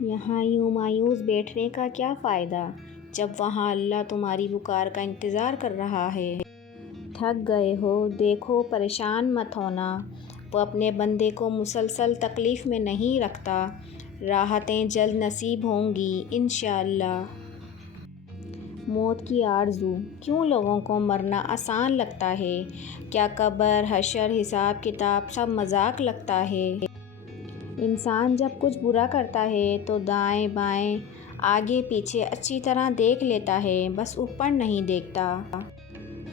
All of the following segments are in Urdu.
یہاں یوں مایوس بیٹھنے کا کیا فائدہ جب وہاں اللہ تمہاری پکار کا انتظار کر رہا ہے۔ تھک گئے ہو، دیکھو پریشان مت ہونا، وہ اپنے بندے کو مسلسل تکلیف میں نہیں رکھتا، راحتیں جلد نصیب ہوں گی انشاءاللہ۔ موت کی آرزو، کیوں لوگوں کو مرنا آسان لگتا ہے؟ کیا قبر، حشر، حساب کتاب سب مذاق لگتا ہے؟ انسان جب کچھ برا کرتا ہے تو دائیں بائیں آگے پیچھے اچھی طرح دیکھ لیتا ہے، بس اوپر نہیں دیکھتا۔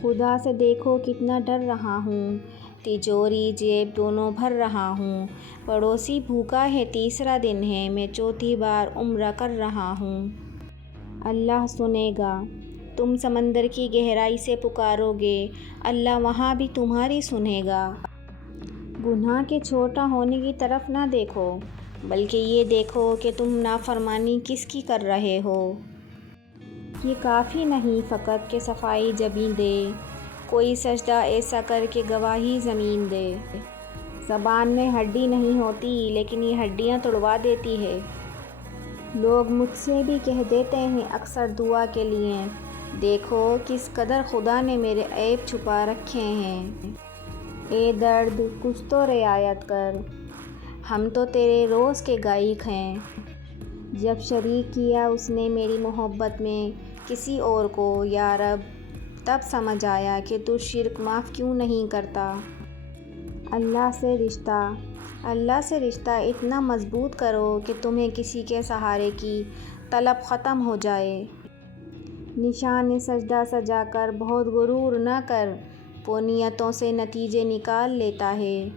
خدا سے دیکھو کتنا ڈر رہا ہوں، تجوری جیب دونوں بھر رہا ہوں، پڑوسی بھوکا ہے تیسرا دن ہے، میں چوتھی بار عمرہ کر رہا ہوں۔ اللہ سنے گا، تم سمندر کی گہرائی سے پکارو گے، اللہ وہاں بھی تمہاری سنے گا۔ گناہ کے چھوٹا ہونے کی طرف نہ دیکھو، بلکہ یہ دیکھو کہ تم نافرمانی کس کی کر رہے ہو۔ یہ کافی نہیں فقط کہ صفائی جبیں دے، کوئی سجدہ ایسا کر کے گواہی زمین دے۔ زبان میں ہڈی نہیں ہوتی لیکن یہ ہڈیاں توڑوا دیتی ہے۔ لوگ مجھ سے بھی کہہ دیتے ہیں اکثر دعا کے لیے، دیکھو کس قدر خدا نے میرے عیب چھپا رکھے ہیں۔ اے درد کچھ تو رعایت کر، ہم تو تیرے روز کے گاہک ہیں۔ جب شریک کیا اس نے میری محبت میں کسی اور کو یا رب، تب سمجھ آیا کہ تو شرک معاف کیوں نہیں کرتا۔ اللہ سے رشتہ اتنا مضبوط کرو کہ تمہیں کسی کے سہارے کی طلب ختم ہو جائے۔ نشان سجدہ سجا کر بہت غرور نہ کر، وہ نیتوں سے نتیجے نکال لیتا ہے۔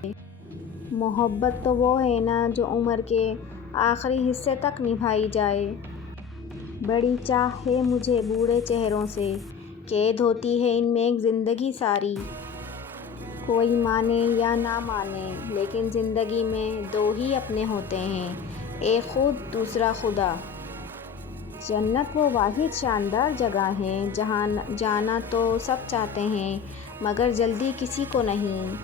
محبت تو وہ ہے نا جو عمر کے آخری حصے تک نبھائی جائے۔ بڑی چاہ ہے مجھے بوڑھے چہروں سے، قید ہوتی ہے ان میں ایک زندگی ساری۔ کوئی مانے یا نہ مانے لیکن زندگی میں دو ہی اپنے ہوتے ہیں، ایک خود دوسرا خدا۔ جنت وہ واحد شاندار جگہ ہے جہاں جانا تو سب چاہتے ہیں مگر جلدی کسی کو نہیں۔